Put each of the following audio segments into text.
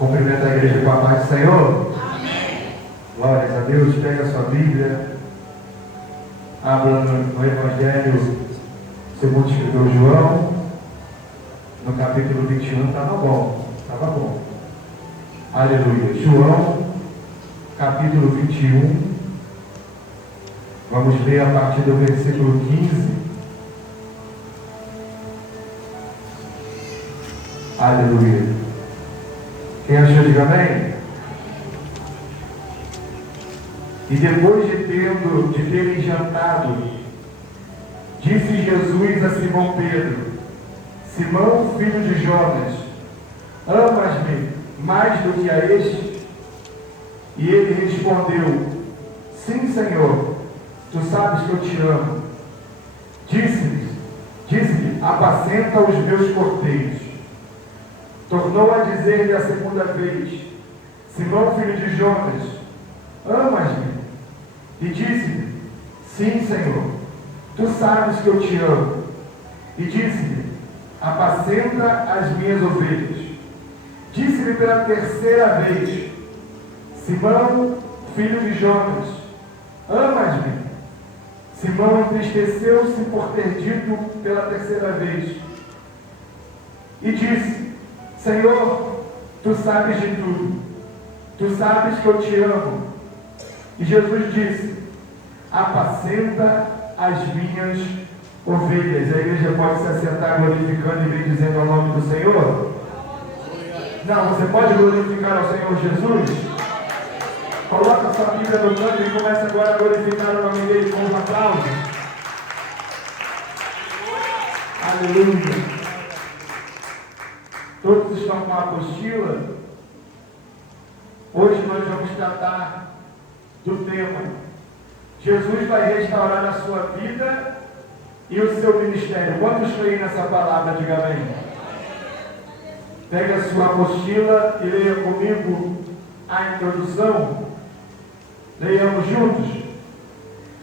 Cumprimento a igreja com a paz do Senhor. Amém. Glórias a Deus. Pega a sua Bíblia. Abra no Evangelho segundo escreveu João, no capítulo 21. Estava bom. Aleluia. João, capítulo 21. Vamos ler a partir do versículo 15. Aleluia. Quem achou, diga amém. E depois de terem jantado, disse Jesus a Simão Pedro: Simão, filho de Jonas, amas-me mais do que a este? E ele respondeu: Sim, Senhor, tu sabes que eu te amo. Disse-lhe: apacenta os meus cordeiros. Tornou a dizer-lhe a segunda vez: Simão, filho de Jonas, amas-me? E disse-lhe: Sim, Senhor, tu sabes que eu te amo. E disse-lhe: apacenta as minhas ovelhas. Disse-lhe pela terceira vez: Simão, filho de Jonas, amas-me? Simão entristeceu-se por ter dito pela terceira vez e disse: Senhor, tu sabes de tudo, tu sabes que eu te amo. E Jesus disse: apacenta as minhas ovelhas. A igreja pode se assentar glorificando e vem dizendo ao nome do Senhor? Não, você pode glorificar ao Senhor Jesus? Coloca sua Bíblia no canto e começa agora a glorificar o nome dele com um aplauso. Aleluia. Todos estão com a apostila? Hoje nós vamos tratar do tema: Jesus vai restaurar a sua vida e o seu ministério. Quantos creem nessa palavra? Diga amém. Pega a sua apostila e leia comigo a introdução. Leiamos juntos.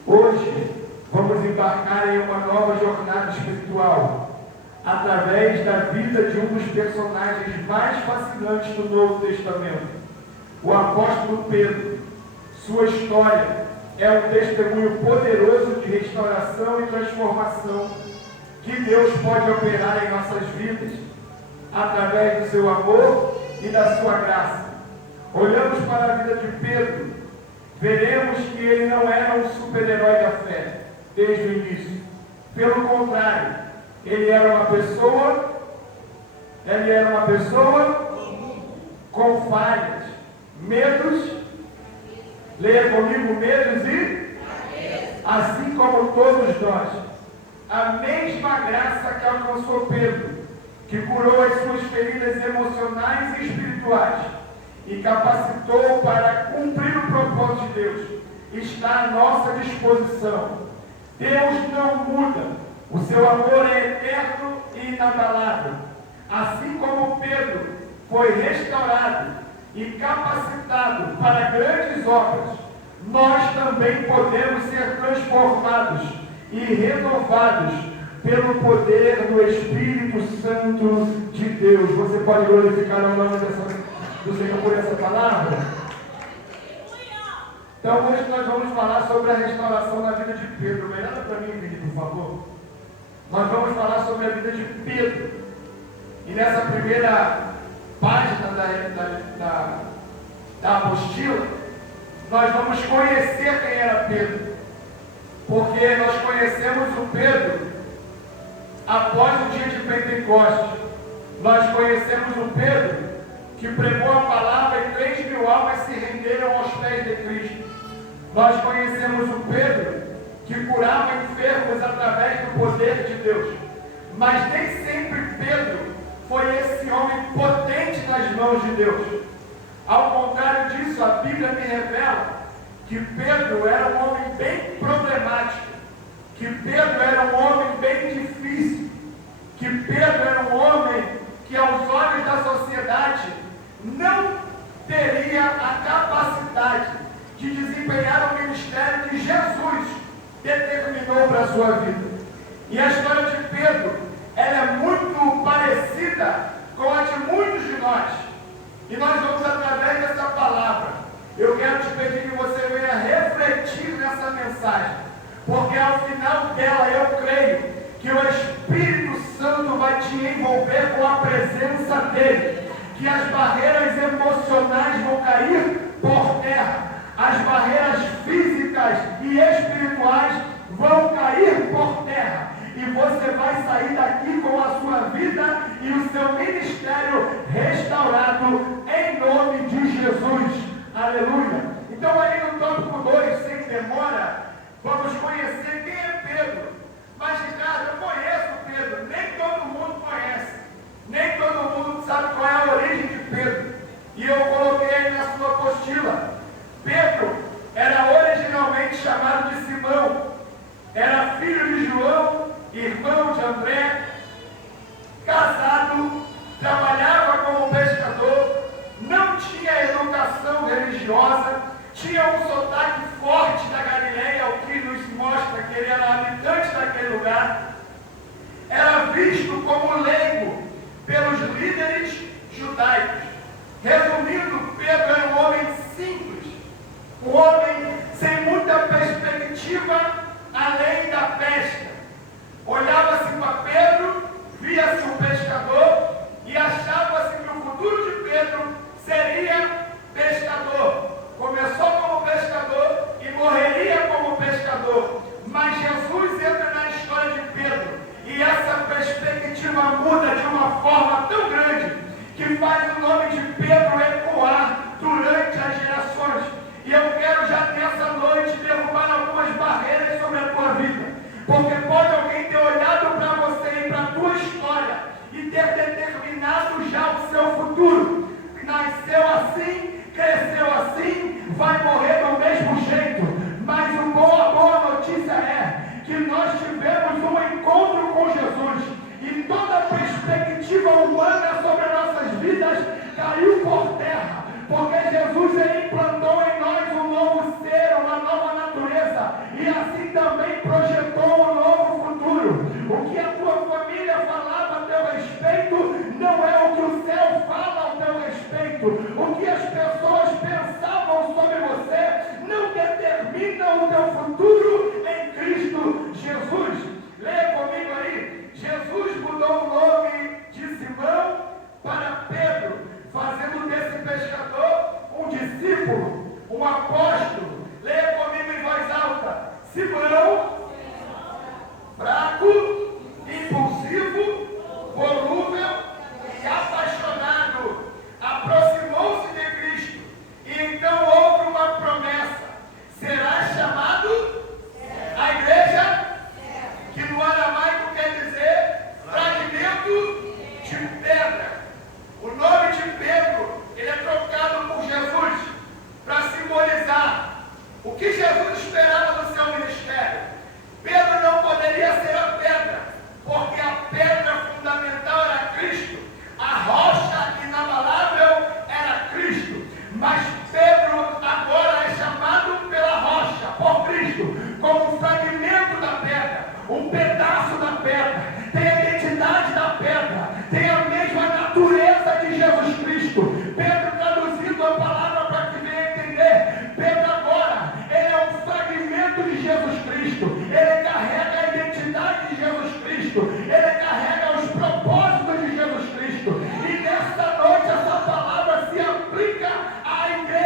Hoje vamos embarcar em uma nova jornada espiritual através da vida de um dos personagens mais fascinantes do Novo Testamento, o apóstolo Pedro. Sua história é um testemunho poderoso de restauração e transformação que Deus pode operar em nossas vidas através do seu amor e da sua graça. Olhamos para a vida de Pedro, veremos que ele não era um super-herói da fé desde o início. Pelo contrário, ele era uma pessoa com falhas, medos. Leia comigo: medos e assim como todos nós. A mesma graça que alcançou Pedro, que curou as suas feridas emocionais e espirituais e capacitou para cumprir o propósito de Deus, está à nossa disposição. Deus não muda. O seu amor é eterno e inabalável. Assim como Pedro foi restaurado e capacitado para grandes obras, nós também podemos ser transformados e renovados pelo poder do Espírito Santo de Deus. Você pode glorificar o nome do Senhor por essa palavra? Então hoje nós vamos falar sobre a restauração na vida de Pedro. Melhora para mim, Vini, por favor. Nós vamos falar sobre a vida de Pedro. E nessa primeira página da apostila, nós vamos conhecer quem era Pedro. Porque nós conhecemos o Pedro após o dia de Pentecostes. Nós conhecemos o Pedro que pregou a palavra e 3.000 almas se renderam aos pés de Cristo. Nós conhecemos o Pedro que curava enfermos através do poder de Deus. Mas nem sempre Pedro foi esse homem potente nas mãos de Deus. Ao contrário disso, a Bíblia me revela que Pedro era um homem bem problemático, que Pedro era um homem bem difícil, que Pedro era um homem que aos olhos da sociedade não teria a capacidade de desempenhar o ministério que Jesus determinou para a sua vida. E a história de Pedro, ela é muito parecida com a de muitos de nós. E nós vamos Eu quero te pedir que você venha refletir nessa mensagem, porque ao final dela eu creio que o Espírito Santo vai te envolver com a presença dele, que as barreiras emocionais vão cair por terra, as barreiras físicas e espirituais vão cair por terra, e você vai sair daqui com a sua vida e o seu ministério restaurado em nome de Jesus. Aleluia. Então aí no tópico 2, sem demora, vamos conhecer quem é Pedro. Mas Ricardo, eu conheço Pedro, nem todo mundo conhece, nem todo mundo sabe qual é a origem de Pedro. E eu coloquei aí na sua apostila. Pedro era originalmente chamado de Simão, era filho de João, irmão de André, casado, trabalhava como pescador, não tinha educação religiosa, tinha um sotaque forte da Galileia, o que nos mostra que ele era habitante daquele lugar, era visto como leigo pelos líderes judaicos. Resumindo, Pedro era um homem simples, um homem sem muita perspectiva além da pesca. Olhava-se para Pedro, via-se um pescador e achava-se que o futuro de Pedro seria pescador. Começou como pescador e morreria como pescador. Mas Jesus entra na história de Pedro e essa perspectiva muda de uma forma tão grande que faz o nome de Pedro ecoar durante as gerações. E eu quero já nessa noite derrubar algumas barreiras sobre a tua vida, porque pode alguém ter olhado para você e para a tua história e ter determinado já o seu futuro. Nasceu assim, cresceu assim, vai morrer do mesmo jeito. Mas a boa notícia é que nós tivemos um encontro com Jesus e toda a perspectiva humana sobre as nossas vidas caiu por terra, porque Jesus ele implantou em nós um novo ser, uma nova natureza, e assim também projetou um novo futuro. O que a tua família falava a teu respeito não é o que o céu fala ao teu respeito. O que as pessoas pensavam sobre você não determina o teu futuro em Cristo Jesus. Leia comigo aí. Jesus mudou o nome de Simão para Pedro, fazendo desse pescador um discípulo, um apóstolo. Leia comigo em voz alta. Simão, fraco, impulsivo, volúvel e apaixonado, aproximou-se de Cristo e então houve uma promessa: será chamado a igreja, que no aramaico quer dizer fragmento de pedra. O nome de Pedro ele é trocado por Jesus para simbolizar o que Jesus esperava do seu ministério. Pedro não poderia ser a pedra, porque a pedra fundamental era Cristo, a rocha inabalável era Cristo. Mas Pedro agora é chamado pela rocha, por Cristo, como um fragmento da pedra, um pedaço da pedra, tem a identidade da pedra, tem a mesma natureza de Jesus Cristo. Pedro, traduzindo a palavra para que venha entender, Pedro agora, ele é um fragmento de Jesus Cristo, ele carrega a identidade de Jesus Cristo, ele carrega os propósitos de Jesus Cristo, e nesta noite essa palavra se aplica à igreja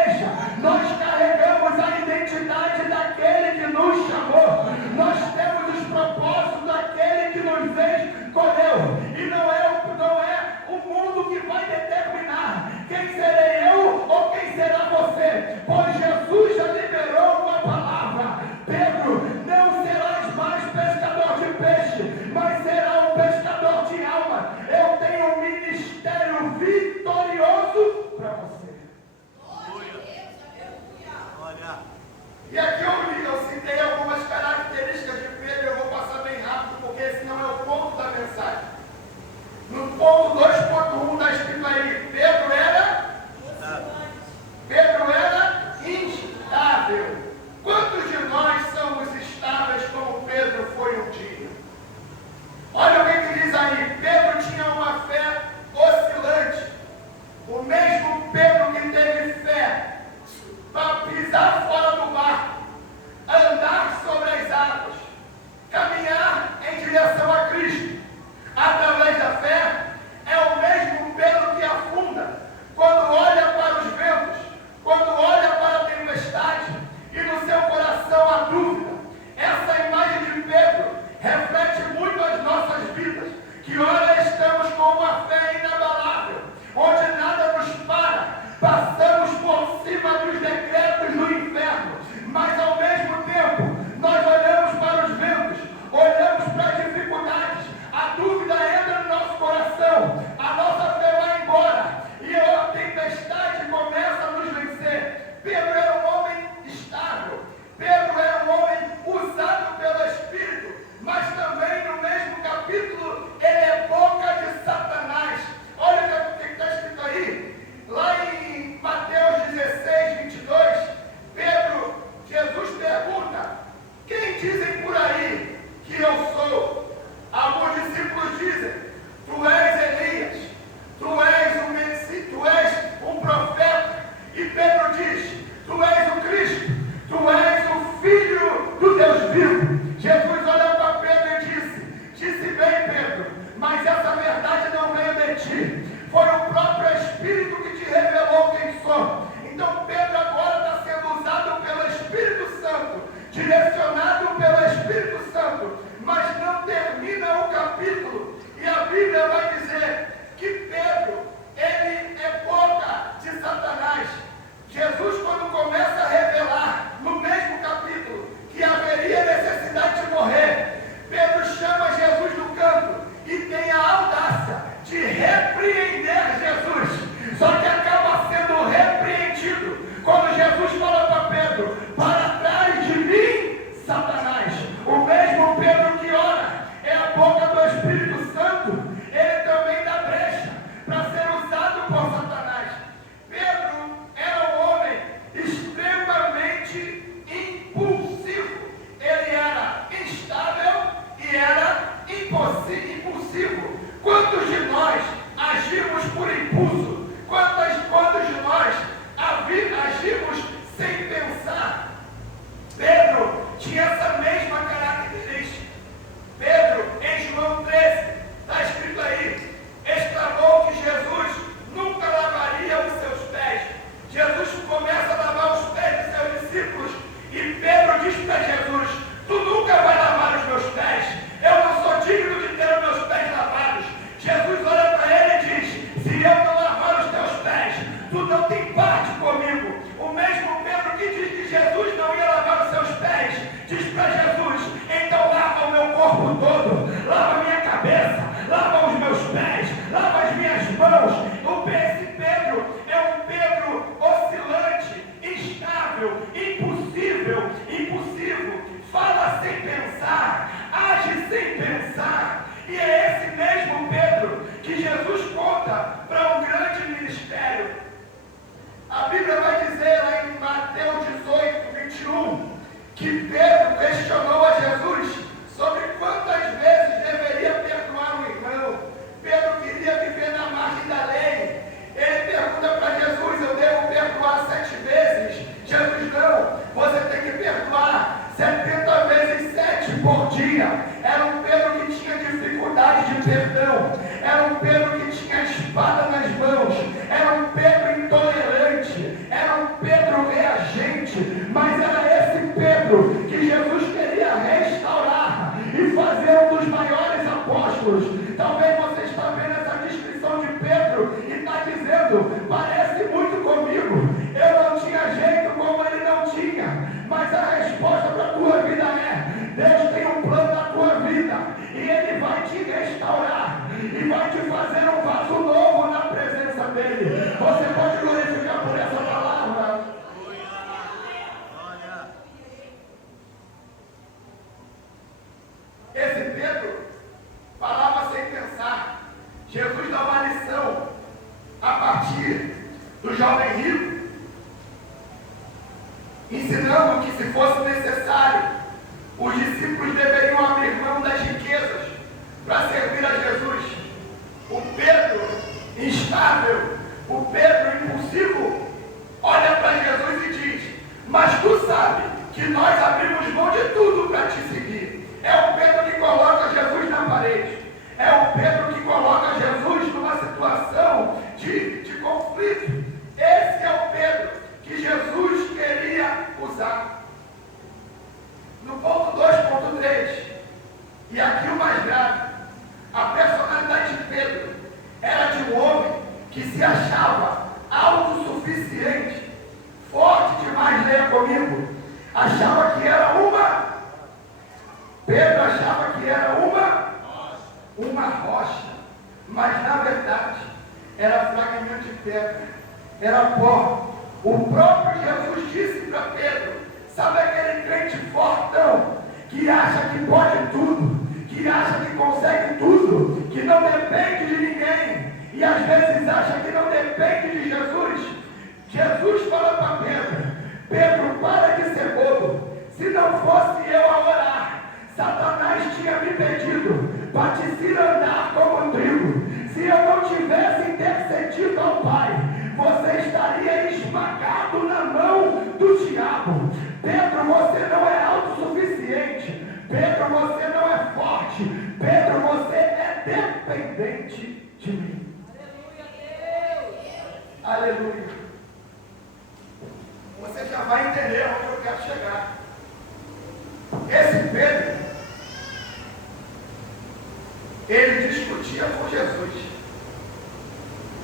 empate comigo. O mesmo Pedro que diz que Jesus não ia lavar os seus pés, diz para Jesus: então lava o meu corpo todo, lava a minha cabeça, lava os meus pés, lava as minhas mãos. Esse Pedro é um Pedro oscilante, instável, impossível, fala sem pensar, age sem pensar. E é esse mesmo Pedro que Jesus conta para um grande ministério. A Bíblia vai dizer lá em Mateus 18, 21, que Pedro questionou a Jesus sobre quantas vezes deveria perdoar um irmão. Pedro queria viver na margem da lei. Ele pergunta para Jesus: eu devo perdoar 7 vezes? Jesus: não, você tem que perdoar 70 vezes 7 por dia. Era um Pedro que tinha dificuldade de perdão, era um Pedro que tinha a espada nas mãos, era um Pedro intolerante, era um Pedro reagente, mas era esse Pedro que Jesus queria restaurar e fazer um dos maiores apóstolos. Talvez você está vendo essa descrição de Pedro e está dizendo: parece muito comigo, eu não tinha jeito como ele não tinha. Mas a resposta para a tua vida é: Deus tem um plano na tua vida e Ele vai te restaurar e vai te fazer um vaso novo na presença dEle. Você pode glorificar por essa palavra? Esse Pedro falava sem pensar. Jesus dá uma lição a partir do jovem rico, ensinando que, se fosse necessário, os discípulos deveriam abrir mão das riquezas para servir a Jesus. O Pedro instável, o Pedro impulsivo, olha para Jesus e diz: mas tu sabe que nós abrimos mão de tudo para te seguir. É o Pedro que coloca Jesus na parede. É o Pedro que coloca Jesus numa situação de conflito. Esse é o Pedro que Jesus queria usar. No ponto 2.3, e aqui o mais grave, a personalidade de Pedro era de um homem que se achava autossuficiente, forte demais. Leia comigo. Achava que era Pedro achava que era uma rocha, mas na verdade era fragmento de pedra, era pó. O próprio Jesus disse para Pedro: sabe aquele crente fortão que acha que pode tudo, que acha que consegue tudo, que não depende de ninguém e às vezes acha que não depende de Jesus? Jesus fala para Pedro: Pedro, para de ser bobo. Se não fosse eu a orar, Satanás tinha me pedido para te cirandar como trigo. Se eu não tivesse intercedido ao Pai, você estaria esmagado na mão do diabo. Pedro, você não é autossuficiente. Pedro, você não é forte. Pedro, você é dependente de mim. Aleluia. Você já vai entender onde eu quero chegar. Esse Pedro, ele discutia com Jesus.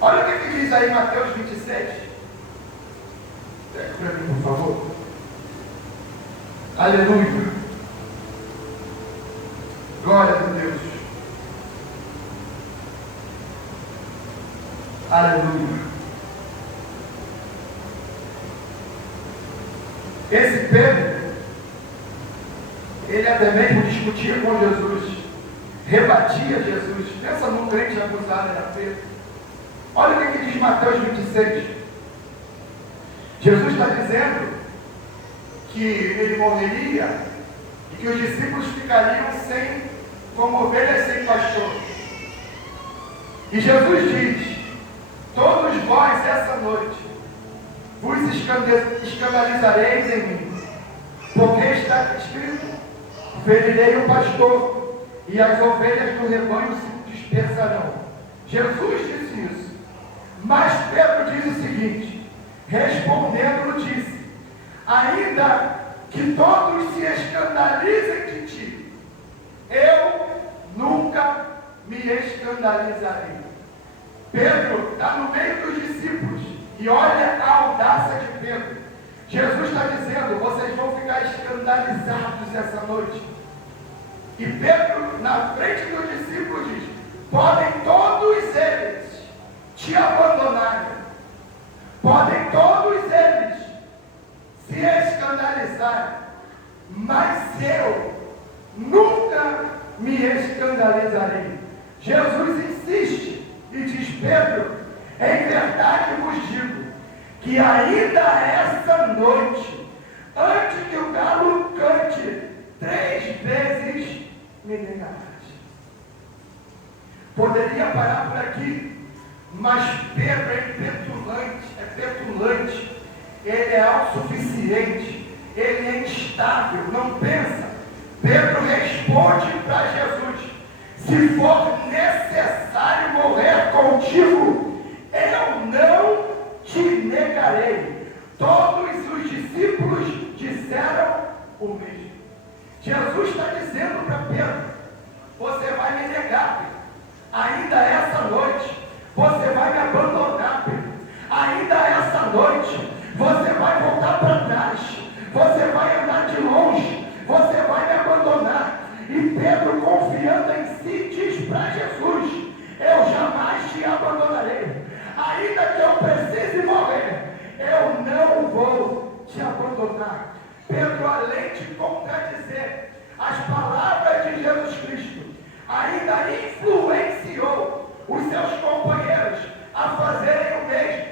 Olha o que diz aí Mateus 26. Pega para mim, por favor. Aleluia. Glória a Deus. Aleluia. Esse Pedro, ele até mesmo discutia com Jesus, rebatia Jesus. Pensa num crente abusado, era Pedro. Olha o que diz Mateus 26. Jesus está dizendo que ele morreria e que os discípulos ficariam como ovelhas sem pastor. E Jesus diz: todos vós essa noite vos escandalizareis em mim, porque está escrito: ferirei o pastor e as ovelhas do rebanho se dispersarão. Jesus disse isso. Mas Pedro diz o seguinte, respondendo, disse: ainda que todos se escandalizem de ti, eu nunca me escandalizarei. Pedro está no meio dos discípulos E olha a audácia de Pedro. Jesus está dizendo: vocês vão ficar escandalizados essa noite. E Pedro, na frente dos discípulos, diz: podem todos eles te abandonarem, podem todos eles se escandalizarem, mas eu nunca me escandalizarei. Jesus insiste e diz: Pedro, em verdade vos digo, que ainda essa noite, antes que o galo cante 3 vezes, me negarás. Poderia parar por aqui, mas Pedro é petulante, ele é autossuficiente, ele é instável, não pensa. Pedro responde para Jesus: se for necessário morrer contigo, eu não te negarei. Todos os discípulos disseram o mesmo. Jesus está dizendo para Pedro: você vai me negar, Pedro. Ainda essa noite, você vai me abandonar, Pedro. Ainda essa noite, você vai voltar para trás, você vai andar de longe, você vai me abandonar. E Pedro, confiando em si, diz para Jesus: eu jamais te abandonarei. Ainda que eu precise morrer, eu não vou te abandonar. Pedro, além de contradizer as palavras de Jesus Cristo, ainda influenciou os seus companheiros a fazerem o mesmo.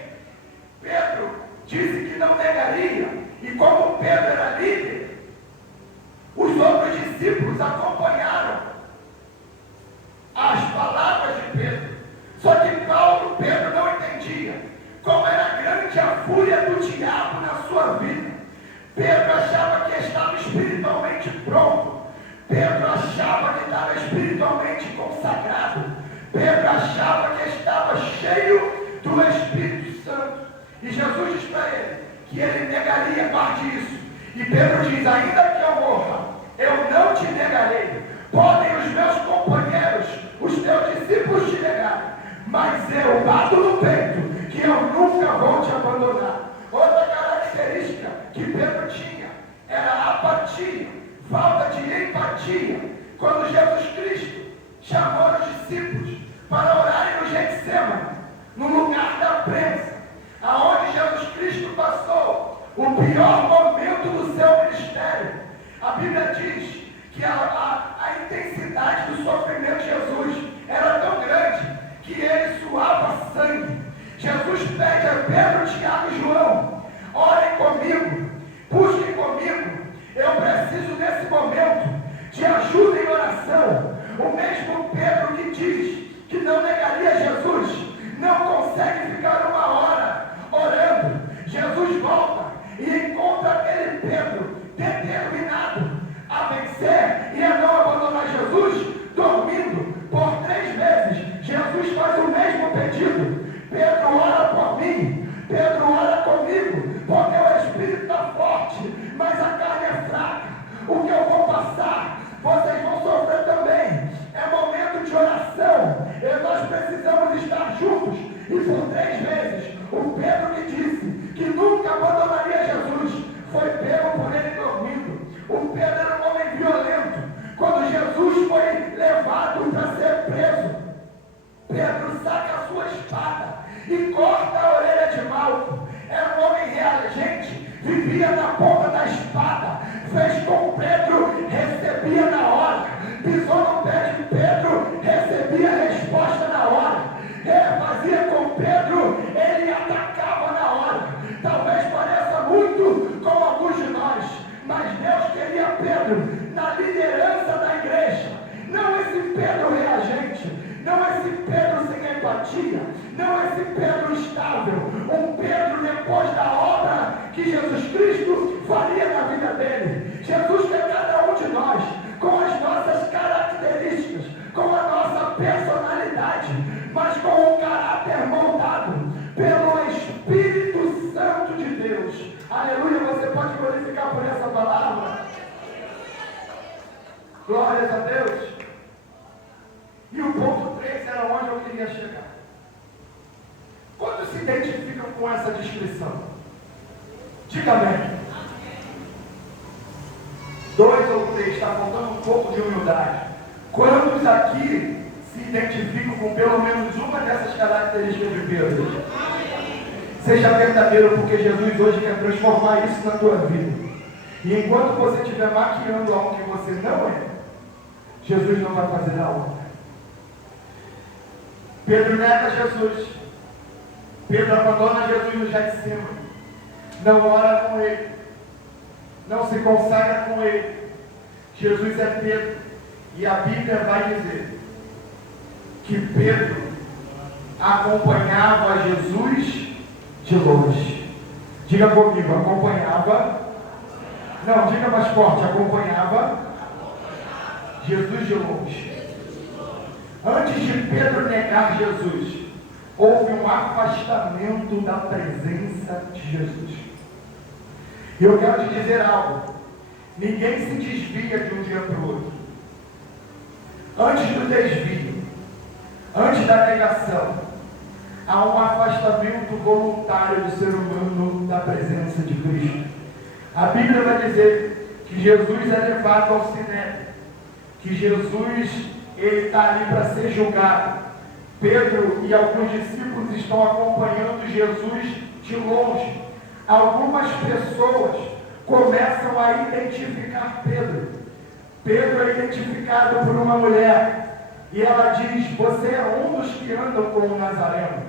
Pedro disse que não negaria, e como Pedro era líder, os outros discípulos acompanharam as palavras de Pedro. Só que Pedro não entendia como era grande a fúria do diabo na sua vida. Pedro achava que estava espiritualmente pronto. Pedro achava que estava espiritualmente consagrado. Pedro achava que estava cheio do Espírito Santo. E Jesus diz para ele que ele negaria, guarde isso. E Pedro diz: ainda que eu morra, eu não te negarei. Podem os meus companheiros, os teus discípulos te negarem, mas eu bato no peito que eu nunca vou te abandonar. Outra característica que Pedro tinha era a apatia, falta de empatia. Quando Jesus Cristo chamou os discípulos para orarem no Getsêmani, no lugar da prensa, aonde Jesus Cristo passou o pior momento do seu ministério, a Bíblia diz que a intensidade do sofrimento de Jesus era tão grande que ele suava sangue. Jesus pede a Pedro, Tiago e João: orem comigo, busquem comigo. Eu preciso nesse momento de ajuda em oração. O mesmo Pedro que diz que não negaria Jesus, não consegue ficar 1 hora orando. Jesus volta e encontra aquele Pedro determinado a vencer e a não abandonar Jesus, dormindo por 3 vezes. Jesus faz o mesmo pedido: Pedro, ora por mim, Pedro, ora comigo, porque o Espírito está forte, mas a carne é fraca. O que eu vou passar, vocês vão sofrer também. É momento de oração, e nós precisamos estar juntos. E por 3 vezes, o Pedro que disse que nunca abandonaria Jesus foi pego por ele dormindo. O Pedro era um homem violento. Quando Jesus foi levado para ser preso, Pedro saca a sua espada e corta a orelha de Malco. Era um homem reagente, vivia na ponta da espada, fez com Pedro, recebia na hora, pisou no pé de Pedro, recebia a resposta na hora, fazia com Pedro, ele atacava na hora. Talvez pareça muito com alguns de nós, mas Deus queria Pedro na liderança da igreja, não esse Pedro reagente, não esse Pedro sem empatia, não esse Pedro estável, um Pedro depois da obra que Jesus Cristo faria na vida dele. Jesus quer cada um de nós com as nossas características, com a nossa personalidade, mas com um caráter moldado pelo Espírito Santo de Deus. Aleluia, você pode glorificar por essa palavra? Glórias a Deus. E o ponto 3 era onde eu queria chegar. Quando se identificam com essa Diga amém. 2 ou 3, está faltando um pouco de humildade. Quantos aqui se identificam com pelo menos uma dessas características de Pedro? Seja verdadeiro, porque Jesus hoje quer transformar isso na tua vida. E enquanto você estiver maquiando algo que você não é, Jesus não vai fazer a obra. Pedro nega Jesus. Pedro abandona Jesus no Getsemane. Não ora com ele. Não se consagra com ele. Jesus é Pedro. E a Bíblia vai dizer que Pedro acompanhava Jesus de longe. Diga comigo, acompanhava. Não, diga mais forte, acompanhava Jesus de longe. Antes de Pedro negar Jesus, houve um afastamento da presença de Jesus. E eu quero te dizer algo. Ninguém se desvia de um dia para o outro. Antes do desvio, antes da negação, há um afastamento voluntário do ser humano da presença de Cristo. A Bíblia vai dizer que Jesus é levado ao sinédrio, que Jesus ele está ali para ser julgado. Pedro e alguns discípulos estão acompanhando Jesus de longe. Algumas pessoas começam a identificar Pedro. Pedro é identificado por uma mulher e ela diz: você é um dos que andam com o Nazareno.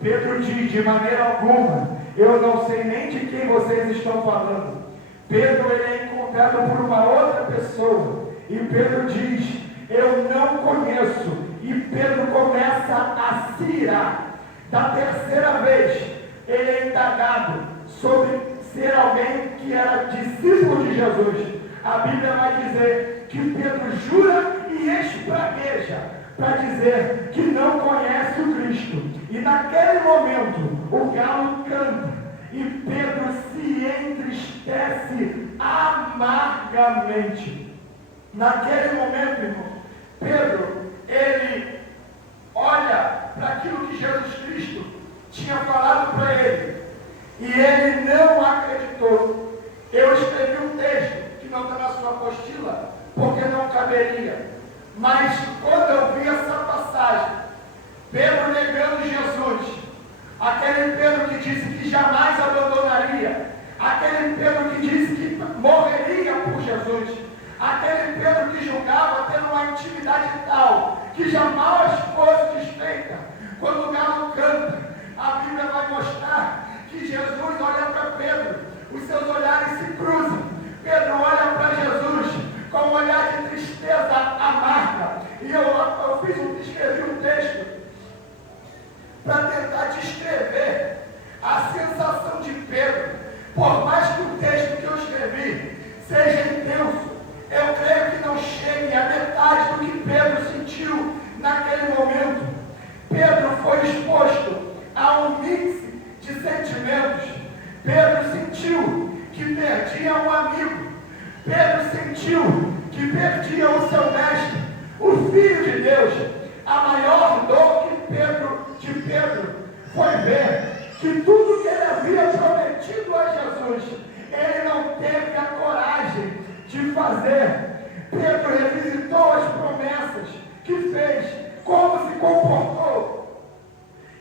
Pedro diz: de maneira alguma, eu não sei nem de quem vocês estão falando. Pedro ele é encontrado por uma outra pessoa e Pedro diz: eu não conheço. E Pedro começa a se irar. Da terceira vez, ele é indagado sobre ser alguém que era discípulo de Jesus. A Bíblia vai dizer que Pedro jura e espragueja para dizer que não conhece o Cristo. E naquele momento, o galo canta e Pedro se entristece amargamente. Naquele momento, irmão, Pedro, ele olha para aquilo que Jesus Cristo tinha falado para ele e ele não acreditou. Eu escrevi um texto que não está na sua apostila porque não caberia, mas quando eu vi essa passagem, Pedro negando Jesus, aquele Pedro que disse que jamais abandonaria, aquele Pedro que disse que morreria por Jesus, aquele Pedro que julgava ter uma intimidade tal que jamais fosse desfeita. Quando o galo canta, a Bíblia vai mostrar que Jesus olha para Pedro, os seus olhares se cruzam. Pedro olha para Jesus com um olhar de tristeza amarga. E eu escrevi um texto para tentar descrever a sensação de Pedro. Por mais que o texto que eu escrevi seja intenso, eu creio que não chegue a metade do que Pedro sentiu naquele momento. Pedro foi exposto a um mix de sentimentos. Pedro sentiu que perdia um amigo. Pedro sentiu que perdia o seu mestre, o Filho de Deus. A maior dor de Pedro foi ver que tudo que ele havia prometido a Jesus, ele não teve a coragem de fazer. Pedro revisitou as promessas que fez, como se comportou,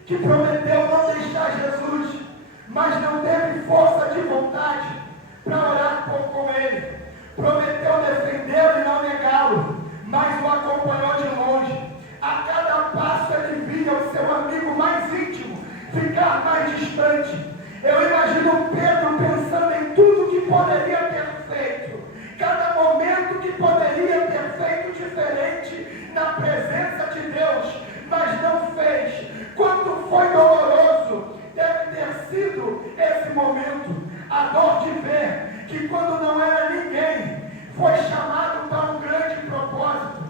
que prometeu não deixar Jesus, mas não teve força de vontade para orar com ele. Prometeu defendê-lo e não negá-lo, mas o acompanhou de longe. A cada passo ele via o seu amigo mais íntimo ficar mais distante. Eu imagino Pedro pensando em tudo que poderia ter feito, cada momento que poderia ter feito diferente na presença de Deus, mas não fez. Quanto foi doloroso deve ter sido esse momento, a dor de ver que quando não era ninguém, foi chamado para um grande propósito.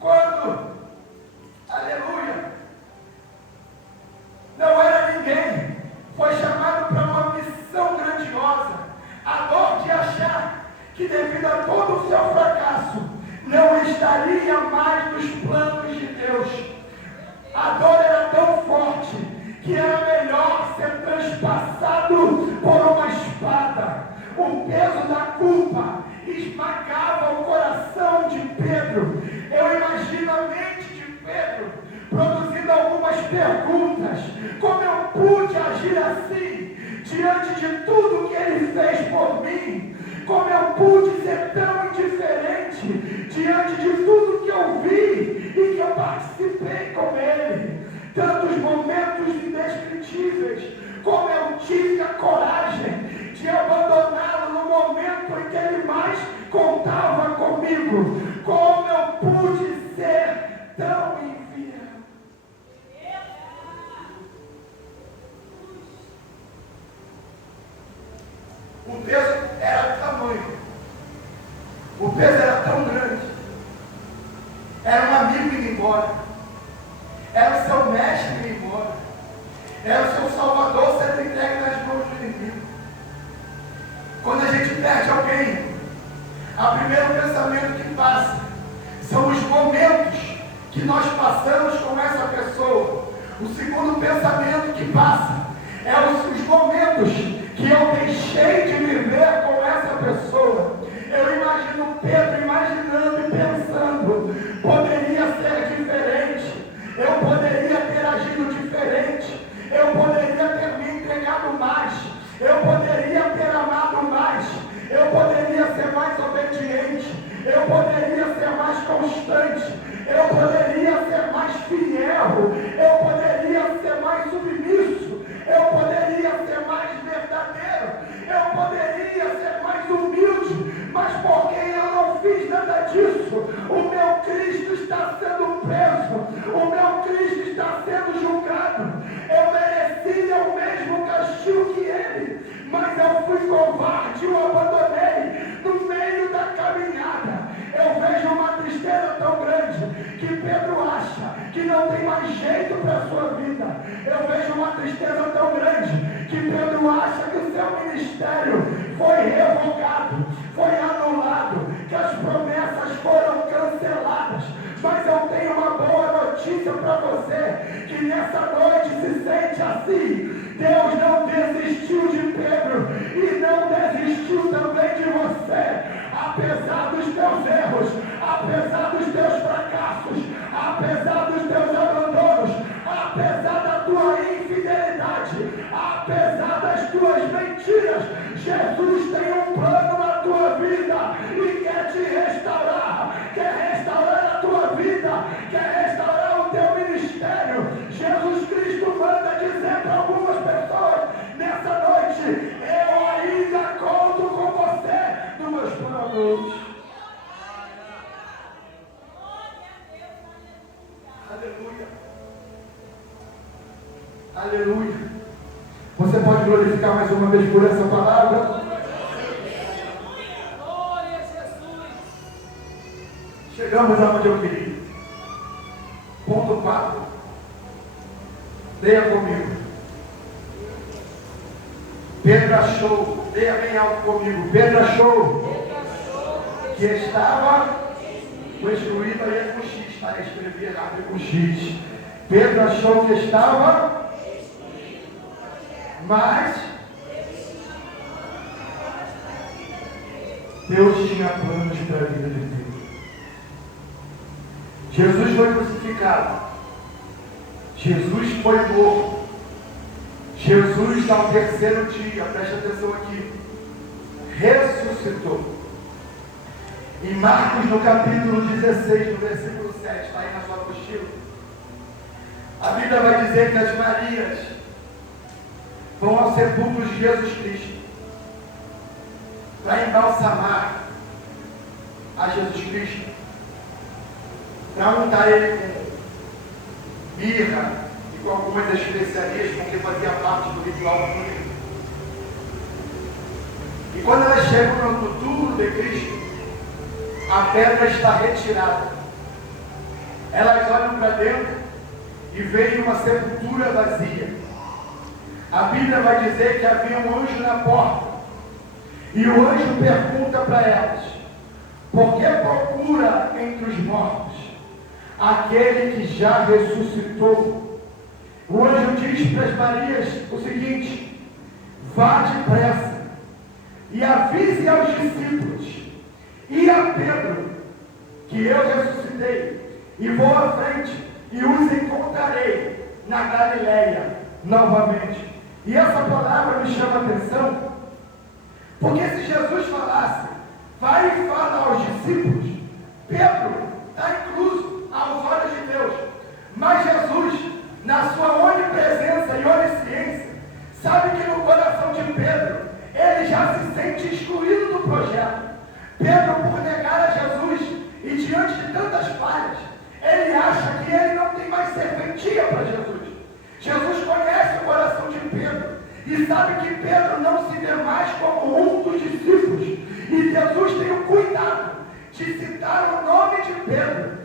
Quando, aleluia, não era ninguém, foi chamado para uma missão grandiosa. A dor de achar que devido a todo o seu fracasso, não estaria mais nos planos de Deus. A dor era tão forte que era melhor ser transpassado por uma espada o peso da culpa esmagava o coração de Pedro. Eu imagino a mente de Pedro produzindo algumas perguntas: como eu pude agir assim diante de tudo que ele fez por mim? Como eu pude ser tão indiferente diante de tudo que eu vi e que eu participei com ele? Tantos momentos indescritíveis. Como eu tive a coragem de abandoná-lo no momento em que ele mais contava comigo? Como eu pude ser tão infiel? O peso era do tamanho. O peso era tão grande. Era um amigo indo embora. Era o seu mestre indo embora. Era o seu salvador sendo entregue nas mãos do inimigo. Quando a gente perde alguém, o primeiro pensamento que passa são os momentos que nós passamos com essa pessoa. O segundo pensamento que passa é os momentos que eu deixei de viver com essa pessoa. Eu imagino Pedro imaginando e pensando: poderia ser diferente, eu poderia ter agido diferente, eu poderia ter me entregado mais, eu poderia ter amado mais, eu poderia ser mais obediente, eu poderia ser mais constante, eu poderia ser mais fiel, eu poderia ser mais submisso, eu poderia ser mais verdadeiro, eu poderia ser mais humilde, mas porque eu não fiz nada disso, o meu Cristo está sendo preso, o meu Cristo está sendo julgado. Eu merecia o mesmo castigo que ele, mas eu fui covarde, eu abandonei no meio da caminhada. Eu vejo uma tristeza tão grande que Pedro acha que não tem mais jeito para a sua vida. Eu vejo uma tristeza tão grande que Pedro acha que o seu ministério foi revogado, foi anulado, que as promessas foram canceladas. Mas eu tenho uma boa notícia para você, que nessa noite se sente assim. Deus não desistiu de Pedro e não desistiu também de você. Apesar dos teus erros, apesar dos teus fracassos, apesar dos teus abandonos, apesar da tua infidelidade, apesar das tuas mentiras, Jesus tem um plano na tua vida e quer te restaurar, quer restaurar a tua vida, quer restaurar o teu ministério. Jesus Cristo manda dizer para algumas pessoas nessa noite: eu ainda conto com você nos meus planos. Aleluia. Aleluia. Você pode glorificar mais uma vez por essa palavra? Glória a Jesus. Chegamos aonde eu queria. Ponto 4. Leia comigo. Pedro achou, leia bem alto comigo. Pedro achou que estava excluído, aí é com X, tá? Escrevi errado, é com X. Pedro achou que estava, mas Deus tinha planos para a vida de Pedro. Jesus foi crucificado. Jesus foi morto. Jesus, ao terceiro dia, preste atenção aqui, ressuscitou. Em Marcos, no capítulo 16, no versículo 7, está aí na sua apostila, a Bíblia vai dizer que as Marias vão ao sepulcro de Jesus Cristo para embalsamar a Jesus Cristo, para untar ele com mirra e com algumas especiarias, porque fazia parte do ritual público. E quando elas chegam no túmulo de Cristo, a pedra está retirada. Elas olham para dentro e veem uma sepultura vazia. A Bíblia vai dizer que havia um anjo na porta. E o anjo pergunta para elas: por que procura entre os mortos aquele que já ressuscitou? O anjo diz para as Marias o seguinte: vá depressa e avise discípulos: e a Pedro, que eu ressuscitei, e vou à frente, e os encontrarei na Galileia novamente. E essa palavra me chama a atenção, porque se Jesus falasse, vai e fala aos discípulos, Pedro está incluso aos olhos de Deus. Mas Jesus, na sua onipresença e onisciência, sabe que no coração de Pedro, ele já se sente excluído do projeto. Pedro, por negar a Jesus e diante de tantas falhas, ele acha que ele não tem mais serventia para Jesus. Jesus conhece o coração de Pedro e sabe que Pedro não se vê mais como um dos discípulos. E Jesus tem o cuidado de citar o nome de Pedro.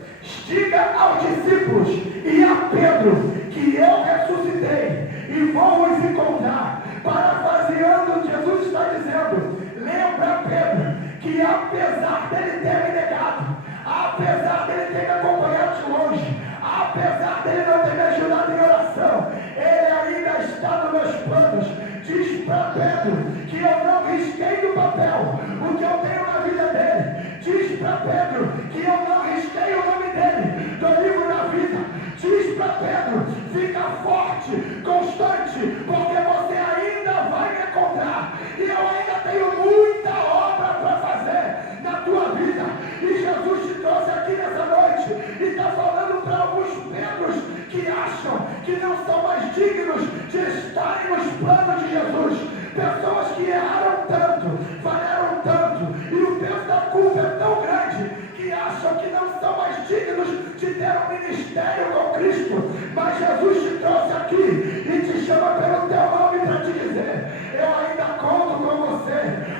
Diga aos discípulos e a Pedro que eu ressuscitei e vou os encontrar. Parafraseando, Jesus está dizendo: lembra, Pedro, que apesar dele ter me negado, apesar dele ter me acompanhado de longe, apesar dele não ter me ajudado em oração, ele ainda está nos meus planos. Diz para Pedro que eu não risquei do papel o que eu tenho na vida dele. Diz para Pedro que eu não risquei o nome dele do livro da vida. Diz para Pedro: fica forte, constante, porque você ainda vai me encontrar. E eu ainda tenho muita obra para fazer na tua vida. E Jesus te trouxe aqui nessa noite e está falando para alguns Pedros que acham que não são mais dignos de estarem nos planos de Jesus. Pessoas que erraram tanto, falharam tanto, e o peso da culpa é tão grande que acham que não são mais dignos de ter um ministério com Cristo. Mas Jesus te trouxe aqui e te chama pelo teu nome para te dizer: eu ainda conto com você.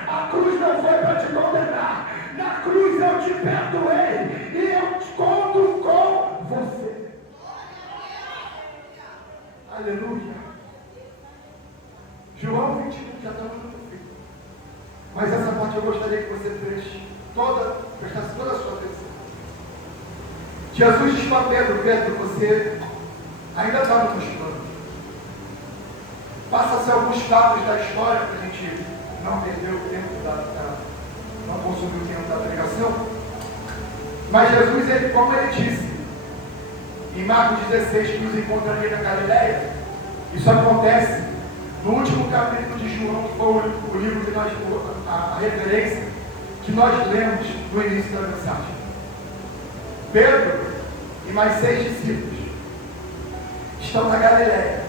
A cruz não foi para te condenar. Na cruz eu te perdoei e eu te conto com você. Aleluia. João 21, já estamos no fim. Mas essa parte eu gostaria que você prestasse toda a sua atenção. Jesus diz para Pedro: Pedro, você ainda está nos meus planos. Passa-se alguns fatos da história para a gente não perder o tempo não consumir o tempo da pregação. Mas Jesus, como ele disse em Marcos 16, que nos encontraria na Galileia, isso acontece no último capítulo de João, que foi o livro que nós, a referência que nós lemos no início da mensagem. Pedro e mais 6 discípulos estão na Galileia,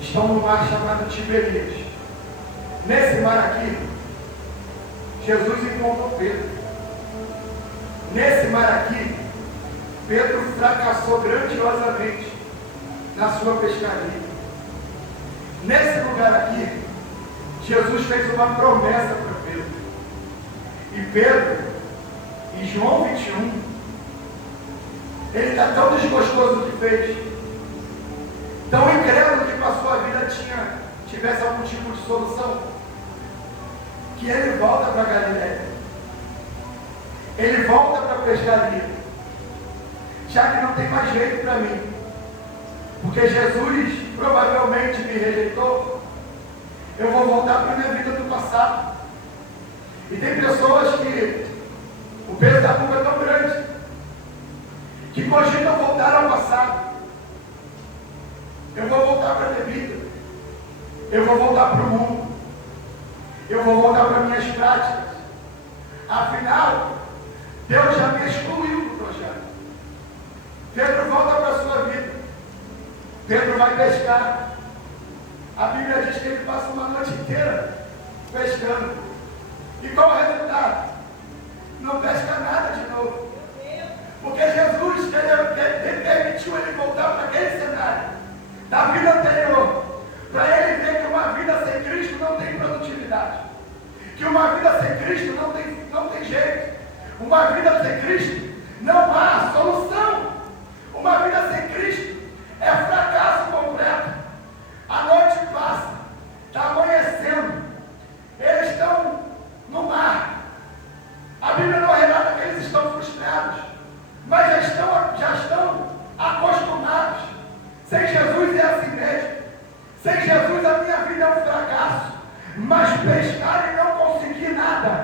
estão no mar chamado Tiberíades. Nesse mar aqui, Jesus encontrou Pedro. Nesse mar aqui, Pedro fracassou grandiosamente na sua pescaria. Nesse lugar aqui, Jesus fez uma promessa para Pedro. E Pedro, em João 21, ele está tão desgostoso do que fez, tão incrédulo que para a sua vida tivesse algum tipo de solução, que ele volta para Galileia. Ele volta para a pescaria, já que não tem mais jeito para mim, porque Jesus provavelmente me rejeitou. Eu vou voltar para a minha vida do passado. E tem pessoas que o peso da culpa é tão grande que cogitam voltar ao passado. Eu vou voltar para a minha vida, eu vou voltar para o mundo, eu vou voltar para minhas práticas. Afinal, Deus já me excluiu do projeto. Pedro volta para a sua vida. Pedro vai pescar. A Bíblia diz que ele passa uma noite inteira pescando. E qual o resultado? Não pesca nada de novo. Porque Jesus permitiu ele voltar para aquele cenário da vida anterior, para ele ver que uma vida sem Cristo não tem produtividade, que uma vida sem Cristo não tem jeito, uma vida sem Cristo não há solução, uma vida sem Cristo é fracasso completo. A noite passa, está amanhecendo, eles estão no mar. A Bíblia não relata que eles estão frustrados, mas já estão acostumados. Sem Jesus é assim mesmo. Sem Jesus a minha vida é um fracasso. Mas pescar e não conseguir nada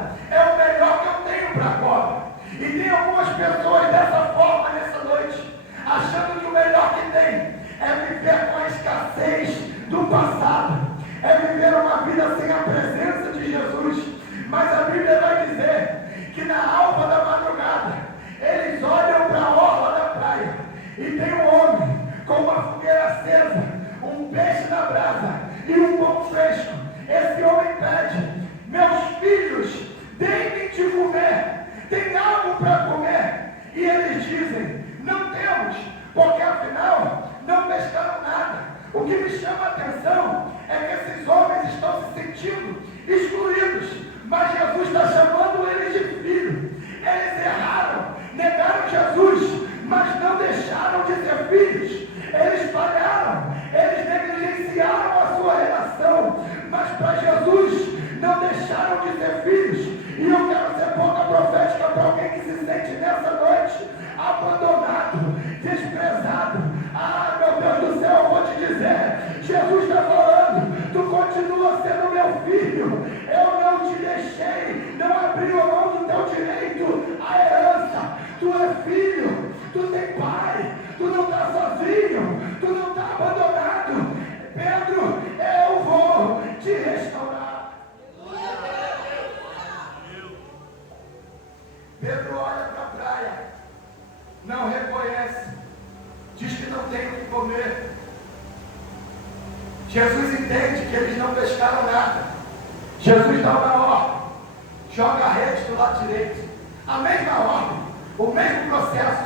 deixaram de ser filhos. E eu quero ser boca profética para alguém que se sente nessa noite abandonado, desprezado. Ah, meu Deus do céu, eu vou te dizer, Jesus está falando, tu continua sendo meu filho, eu não te deixei, não abri a mão do teu direito à herança, tu é filho, tu tem pai, tu não está sozinho, tu não está abandonado. Pedro, eu vou te restaurar. Pedro olha para a praia, não reconhece, diz que não tem o que comer. Jesus entende que eles não pescaram nada. Jesus dá uma ordem, joga a rede do lado direito. A mesma ordem, o mesmo processo.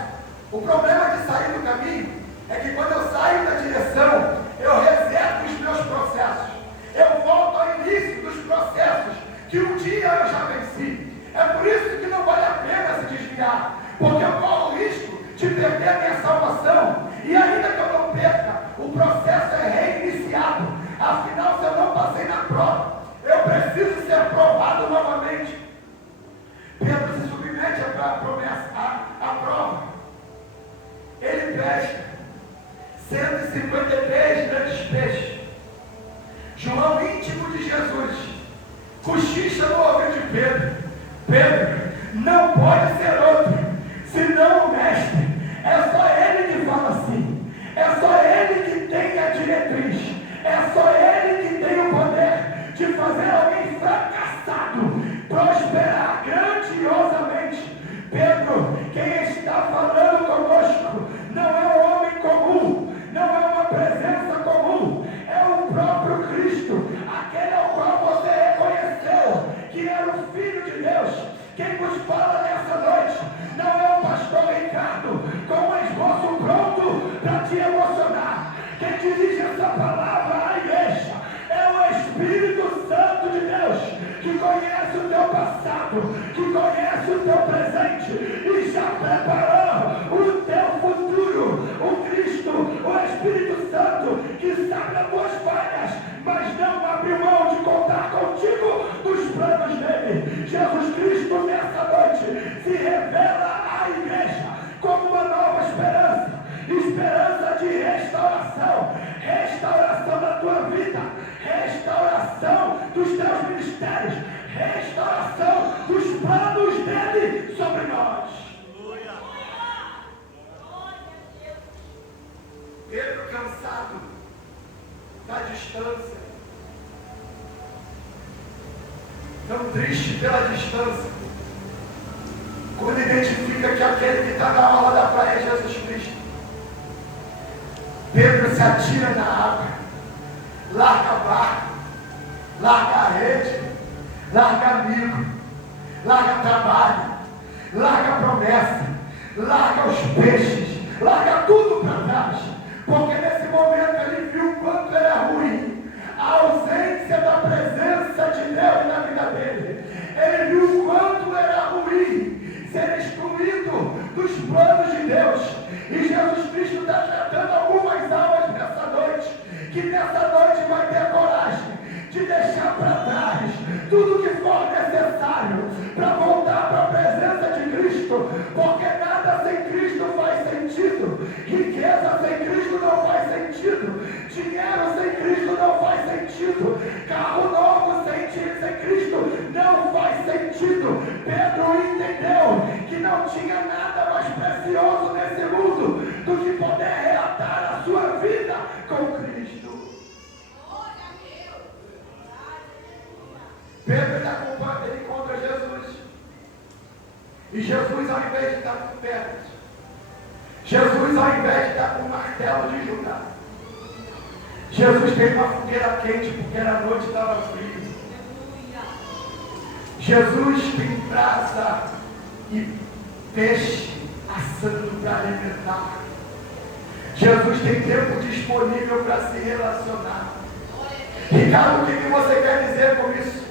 O problema de sair do caminho é que quando eu saio da direção, eu reseto os meus processos. Eu volto ao início dos processos que um dia eu já venci. É por isso que não vale a pena se desviar, porque eu corro o risco de perder a minha salvação. E ainda que eu não perca, o processo é reiniciado. Afinal, se eu não passei na prova, eu preciso ser aprovado novamente. Pedro se submete à prova. Ele pesca 153 grandes peixes. João, íntimo de Jesus, cochicha no ouvido de Pedro: Pedro, não pode ser outro senão o mestre. É só ele que fala assim, é só ele que tem a diretriz, é só ele que tem o poder de fazer alguém fracassado prosperar grandiosamente. Pedro, quem está falando conosco não é um homem comum, não é uma presença comum, é o próprio Cristo, aquele ao qual você reconheceu que era o Filho de Deus. Quem vos fala nessa noite não é o pastor Ricardo com um esboço pronto para te emocionar. Quem dirige essa palavra à igreja é o Espírito Santo de Deus, que conhece o teu passado, que conhece o teu presente e já preparou o teu futuro. O Cristo, o Espírito Santo, que sabe as tuas falhas, mas não abre mão de contar contigo dos planos dele. Jesus Cristo nessa noite se revela à igreja como uma nova esperança, esperança de restauração, restauração da tua vida, restauração dos teus ministérios, restauração dos planos dele sobre nós. Pedro, cansado da distância, tão triste pela distância, quando identifica que aquele que está na orla da praia é Jesus Cristo, Pedro se atira na água, larga a barca, larga a rede, larga amigo, larga trabalho, larga a promessa, larga os peixes, larga tudo para trás, porque nesse momento ele viu o quanto era ruim a ausência da presença de Deus na vida dele. Ele viu o quanto era ruim ser excluído dos planos de Deus. E Jesus Cristo está tratando algumas almas nessa noite, que nessa noite vai ter coragem de deixar para trás tudo que for necessário para voltar para a presença de Cristo, porque nada sem Cristo faz sentido. Riqueza sem Cristo não faz sentido, dinheiro sem Cristo não faz sentido, carro novo sem Cristo não faz sentido. Pedro entendeu que não tinha nada mais precioso nesse mundo do que poder relatar a sua vida com Cristo. Pedro ele encontra Jesus, e Jesus, ao invés de estar com pedras, Jesus, ao invés de estar com um martelo de Judá, Jesus tem uma fogueira quente porque era noite e estava frio. Jesus tem brasa e peixe assando para alimentar. Jesus tem tempo disponível para se relacionar. Ricardo, o que você quer dizer com isso?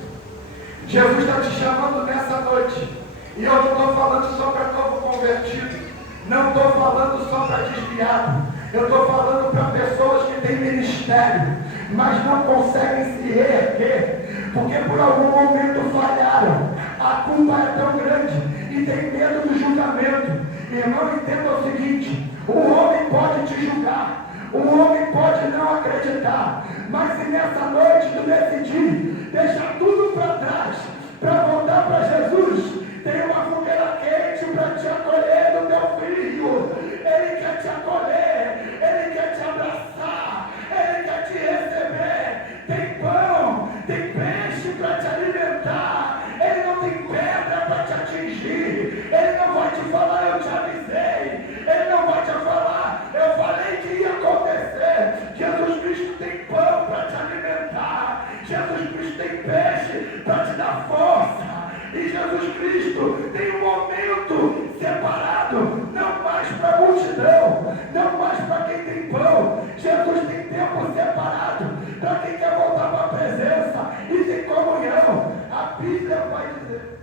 Jesus está te chamando nessa noite, e eu não estou falando só para novo convertido, não estou falando só para desviado, eu estou falando para pessoas que têm ministério, mas não conseguem se reerguer, porque por algum momento falharam. A culpa é tão grande e tem medo do julgamento. Irmão, entenda o seguinte: o homem pode te julgar, o homem pode não acreditar, mas se nessa noite tu decidir deixar tudo para trás, para voltar para Jesus, tem uma fogueira quente para te acolher do teu filho. Ele quer te acolher, ele quer te abraçar, ele quer te receber. Tem pão, tem peixe para te alimentar. Ele não tem pedra para te atingir. Ele não vai te falar, eu te avisei. Ele não vai te falar, eu falei que ia acontecer. Jesus Cristo tem pão para te alimentar. Jesus Cristo tem peixe para te dar força. E Jesus Cristo tem um momento separado, não mais para a multidão, não mais para quem tem pão. Jesus tem tempo separado para quem quer voltar para a presença e tem comunhão. A Bíblia vai dizer: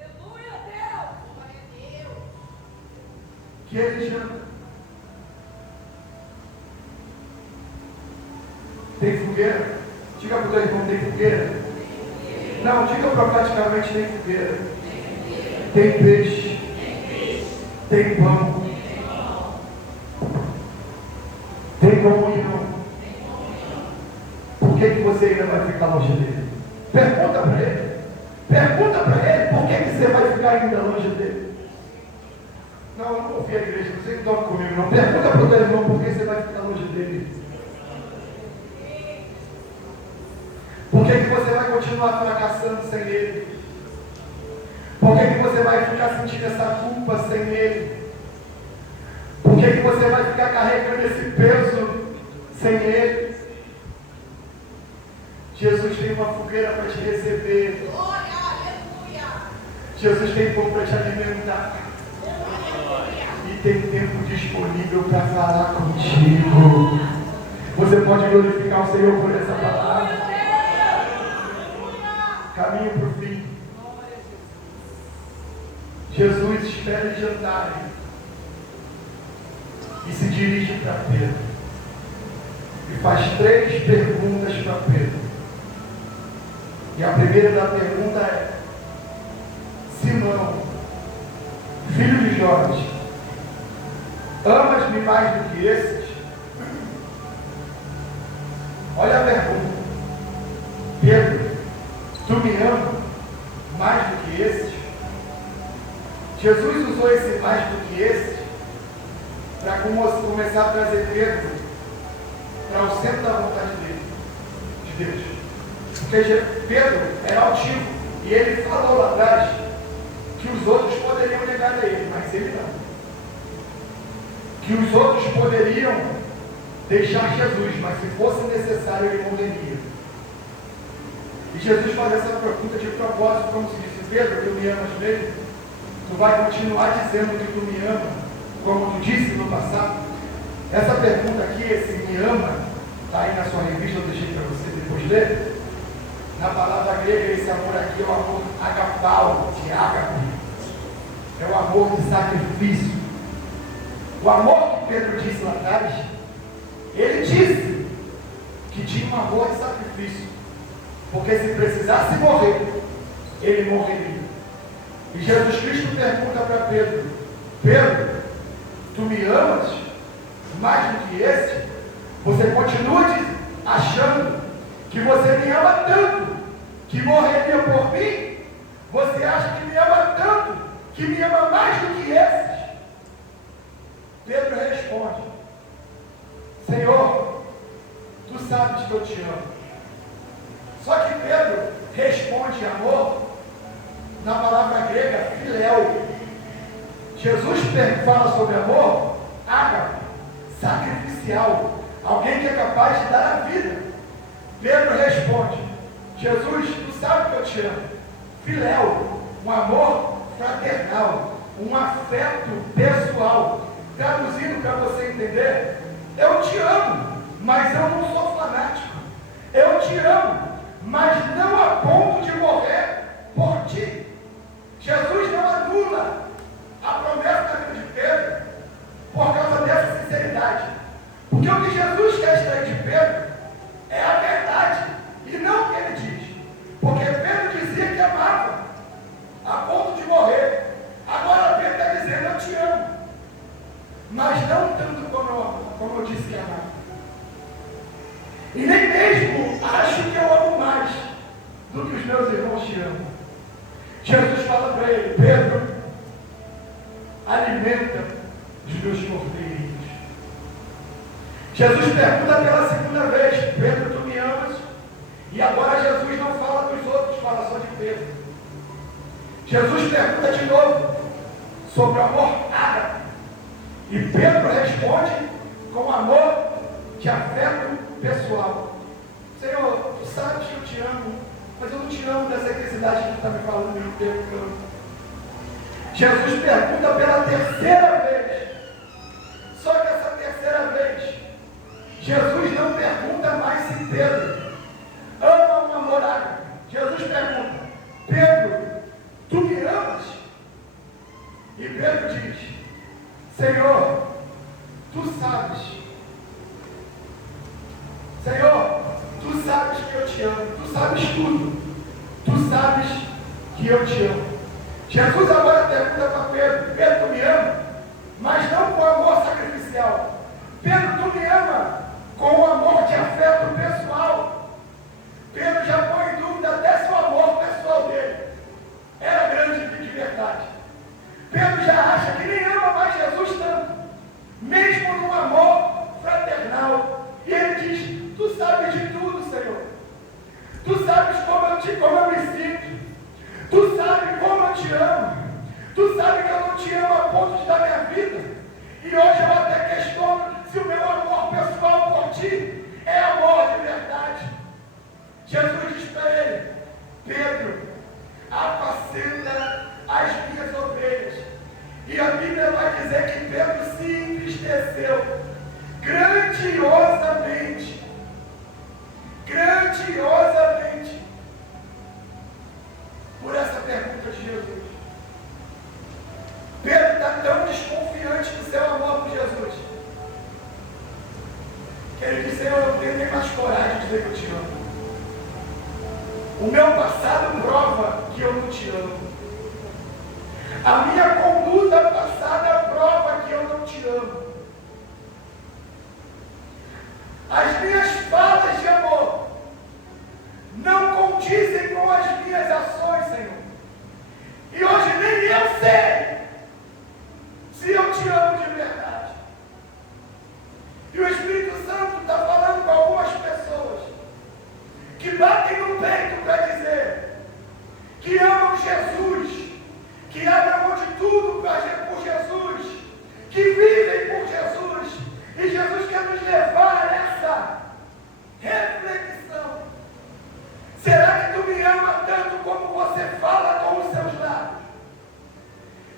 aleluia, Deus, que ele janta. Tem fogueira? Diga para o teu irmão: tem fogueira? Não, diga profeticamente: tem fogueira, tem peixe, tem pão, tem comunhão. Por que você ainda vai ficar longe dele? Pergunta para ele. Pergunta para ele por que você vai ficar ainda longe dele. Não, eu não ouvi a igreja, você não toca comigo não. Pergunta para o teu irmão por que você vai ficar longe dele. Por que você vai continuar fracassando sem ele? Por que você vai ficar sentindo essa culpa sem ele? Por que você vai ficar carregando esse peso sem ele? Jesus tem uma fogueira para te receber. Jesus tem pão para te alimentar. E tem tempo disponível para falar contigo. Você pode glorificar o Senhor por essa palavra. Caminho para o fim. Jesus espera eles jantarem e se dirige para Pedro e faz 3 perguntas para Pedro. E a primeira da pergunta é: Simão, filho de Jonas, amas-me mais do que esses? Olha a pergunta. Pedro, tu me amas mais do que esses? Jesus usou esse mais do que esses para começar a trazer Pedro para o centro da vontade dele, de Deus. Porque Pedro era altivo e ele falou lá atrás que os outros poderiam negar a ele, mas ele não. Que os outros poderiam deixar Jesus, mas se fosse necessário ele morreria. E Jesus faz essa pergunta de propósito, como se disse: Pedro, tu me amas mesmo? Tu vai continuar dizendo que tu me ama, como tu disse no passado? Essa pergunta aqui, esse me ama, está aí na sua revista, eu deixei para você depois ler. Na palavra grega, esse amor aqui é o amor agapau, de ágape. É o amor de sacrifício. O amor que Pedro disse lá atrás, ele disse que tinha um amor de sacrifício. Porque se precisasse morrer, ele morreria. E Jesus Cristo pergunta para Pedro: Pedro, tu me amas mais do que esse? Você continua achando que você me ama tanto que morreria por mim? Você acha que me ama tanto que me ama mais do que esses? Pedro responde: Senhor, tu sabes que eu te amo. Só que Pedro responde amor na palavra grega filéu. Jesus fala sobre amor ágape, sacrificial, alguém que é capaz de dar a vida. Pedro responde: Jesus, tu sabe que eu te amo. Filéu, um amor fraternal, um afeto pessoal. Traduzindo para você entender, eu te amo, mas eu não sou fanático. Eu te amo, mas não a ponto de morrer por ti. Jesus não anula a promessa da vida de Pedro por causa dessa sinceridade. Porque o que Jesus quer extrair de Pedro é a verdade e não o que ele diz. irmãos te amam. Jesus fala para ele: Pedro, alimenta os meus cordeirinhos. Jesus pergunta pela segunda vez: Pedro, tu me amas? E agora Jesus não fala dos outros, fala só de Pedro. Jesus pergunta de novo sobre o amor ágape. E Pedro responde com amor de afeto pessoal. Senhor, tu sabes que eu te amo, mas eu não te amo dessa intensidade que tu está me falando no tempo. Jesus pergunta pela terceira vez. Só que essa terceira vez, Jesus não pergunta mais se Pedro ama uma namorada. Jesus pergunta: Pedro, tu me amas? E Pedro diz: Senhor, tu sabes. Senhor, tu sabes que eu te amo. Tu sabes tudo. Tu sabes que eu te amo. Jesus agora pergunta para Pedro: Pedro, tu me ama? Mas não com amor sacrificial. Pedro, tu me ama com o amor de afeto pessoal. Pedro já põe em dúvida até se o amor pessoal dele era grande de verdade. Pedro já acha que nem ama mais Jesus tanto, mesmo no amor fraternal. E ele diz: tu sabes de tudo, Senhor. Tu sabes como eu me sinto. Tu sabes como eu te amo. Tu sabes que eu não te amo a ponto de dar minha vida. E hoje eu até questiono se o meu amor pessoal por ti é amor de verdade. Jesus diz para ele: Pedro, apacenta as minhas ovelhas. E a Bíblia vai dizer que Pedro se entristeceu grandiosamente. Grandiosamente. Por essa pergunta de Jesus. Pedro está tão desconfiante do seu amor por Jesus, que ele diz: Senhor, eu não tenho nem mais coragem de dizer que eu te amo. O meu passado prova que eu não te amo. A minha conduta passada prova que eu não te amo. As minhas falas de amor não condizem com as minhas ações, Senhor. E hoje nem eu sei se eu te amo de verdade. E o Espírito Santo está falando com algumas pessoas que batem no peito para dizer que amam Jesus, que abrem mão de tudo por Jesus, que vivem por Jesus. E Jesus quer nos levar a essa reflexão. Será que tu me ama tanto como você fala com os seus lábios?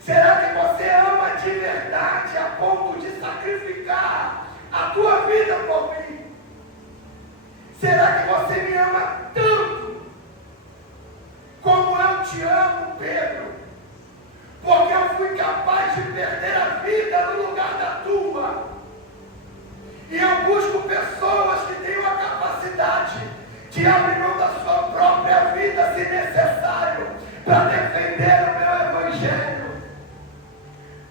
Será que você ama de verdade a ponto de sacrificar a tua vida por mim? Será que você me ama tanto como eu te amo, Pedro? Porque eu fui capaz de perder a vida no lugar da tua. E eu busco pessoas que tenham a capacidade de abrir mão da sua própria vida, se necessário, para defender o meu evangelho.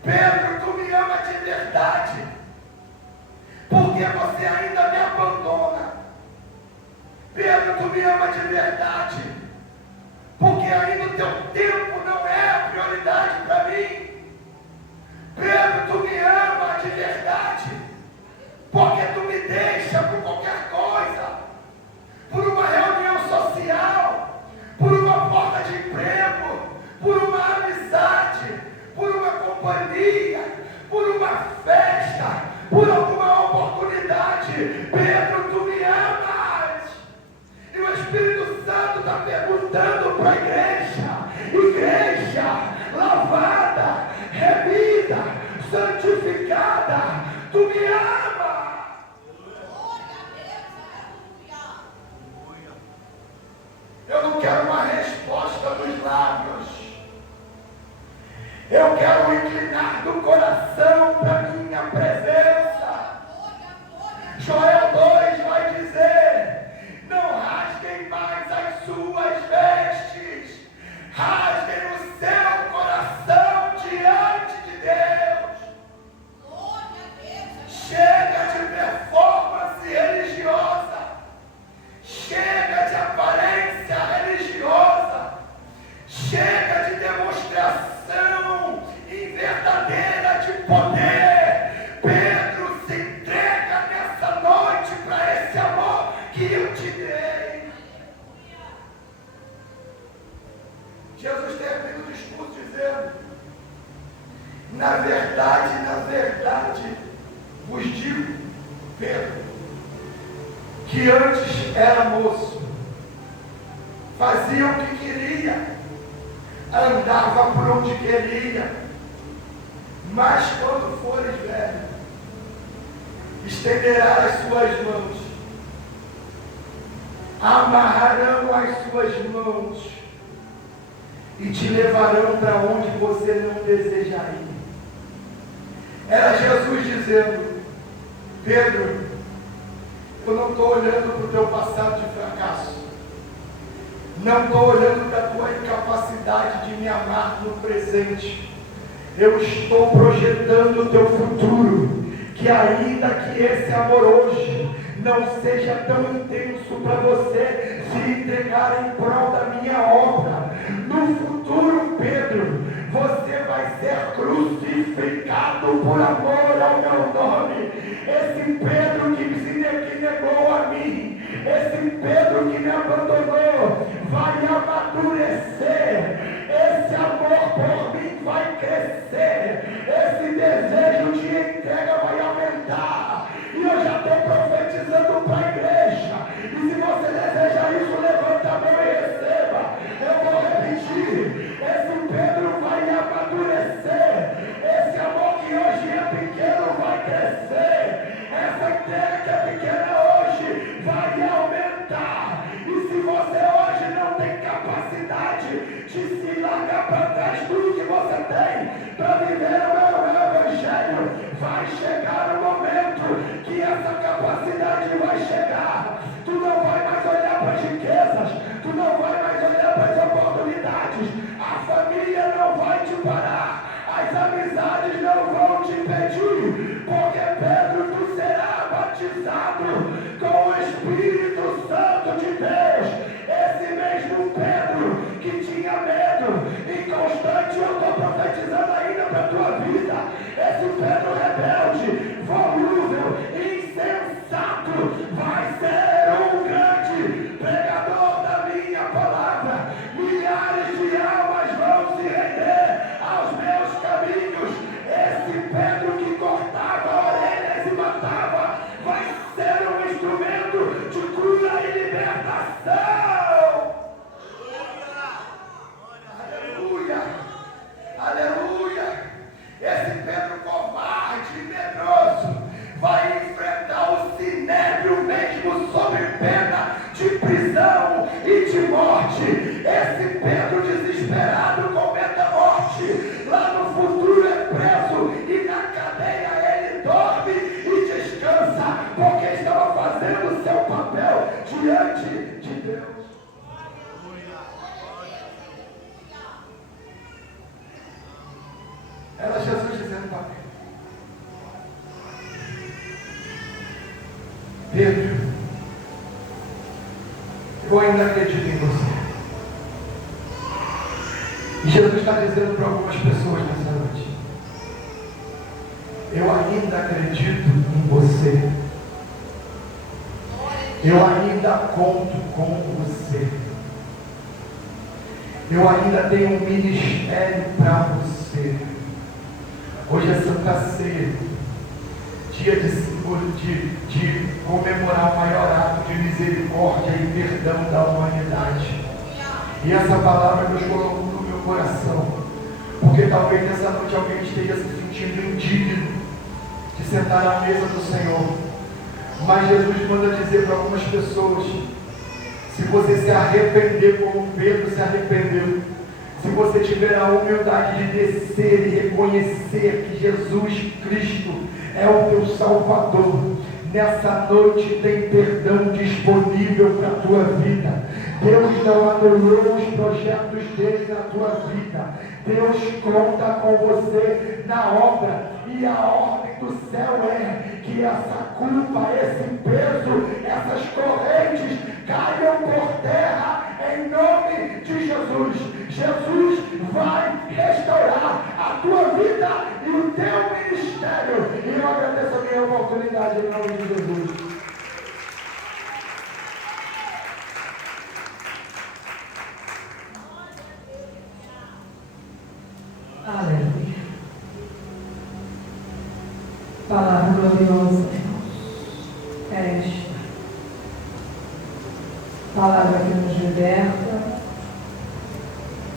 Pedro, tu me ama de verdade, porque você ainda me abandona. Pedro, tu me ama de verdade, porque ainda o teu tempo não é a prioridade para mim. Pedro, tu me ama de verdade, porque tu me deixa por qualquer coisa, por uma reunião social, por uma porta de emprego, por uma amizade, por uma companhia, por uma festa, por alguma oportunidade. Pedro, tu me amas. E o Espírito Santo está perguntando para a igreja lavada, remida, santificada, tu me amas. Eu não quero uma resposta dos lábios. Eu quero inclinar do coração para a minha presença. Joel 2 vai dizer: não rasguem mais as suas vestes, rasguem o seu coração diante de Deus. Chega de performance religiosa, chega de aparência religiosa, Jesus termina o discurso dizendo: na verdade, vos digo, Pedro, que antes era moço, fazia o que queria, andava por onde queria, mas quando fores velho, estenderá as suas mãos, amarrarão as suas mãos e te levarão para onde você não deseja ir. Era Jesus dizendo: Pedro, eu não estou olhando para o teu passado de fracasso, não estou olhando para a tua incapacidade de me amar no presente, eu estou projetando o teu futuro, que ainda que esse amor hoje não seja tão intenso para você se entregar em prol da minha obra, no futuro, Pedro, você vai ser crucificado por amor ao meu nome. Esse Pedro que negou a mim, esse Pedro que me abandonou, vai amadurecer, esse amor por mim vai crescer, esse desejo de entrega vai aumentar. E eu já estou profetizando para a igreja, e se você deseja isso, levanta a mão e receba. Eu vou repetir: esse Pedro vai amadurecer, esse amor que hoje é pequeno vai crescer, essa entrega que é pequena hoje vai aumentar. E se você hoje não tem capacidade de se largar para trás tudo que você tem para viver o meu evangelho, vai chegar o momento que essa capacidade vai chegar. Tu não vai mais olhar para as riquezas, tu não vai mais olhar para as oportunidades, a família não vai te parar, as amizades não vão te impedir, porque Pedro, tu será batizado com o Espírito Santo de Deus. Esse mesmo Pedro que tinha medo, inconstante, eu estou profetizando ainda para a tua vida. Esse Pedro rebelde, volúvel, insensato, vai ser um grande pregador da minha palavra. Milhares de almas vão se render aos meus caminhos. Esse Pedro que cortava orelhas e matava, vai ser um instrumento de cura e libertação. Aleluia, aleluia. Esse Pedro covarde e medroso vai enfrentar o sinédrio mesmo sob pena de prisão e de morte. Esse Pedro desesperado com medo da morte, lá no futuro é preso e na cadeia ele dorme e descansa, porque estava fazendo o seu papel diante de Deus. Era Jesus dizendo para Pedro: eu ainda acredito em você. E Jesus está dizendo para algumas pessoas nessa noite: eu ainda acredito em você. Eu ainda conto com você. Eu ainda tenho um ministério para você. Hoje é Santa Ceia, dia de comemorar o maior ato de misericórdia e perdão da humanidade. E essa palavra Deus colocou no meu coração, porque talvez nessa noite alguém esteja se sentindo indigno de sentar à mesa do Senhor. Mas Jesus manda dizer para algumas pessoas: se você se arrepender como Pedro se arrependeu, se você tiver a humildade de descer e reconhecer que Jesus Cristo é o teu Salvador, nessa noite tem perdão disponível para a tua vida. Deus não anulou os projetos dele na tua vida. Deus conta com você na obra. E a ordem do céu é que essa culpa, esse peso, essas correntes caiam por terra em nome de Jesus. Jesus vai restaurar a tua vida e o teu ministério. E eu agradeço a minha oportunidade em nome de Jesus. palavra gloriosa.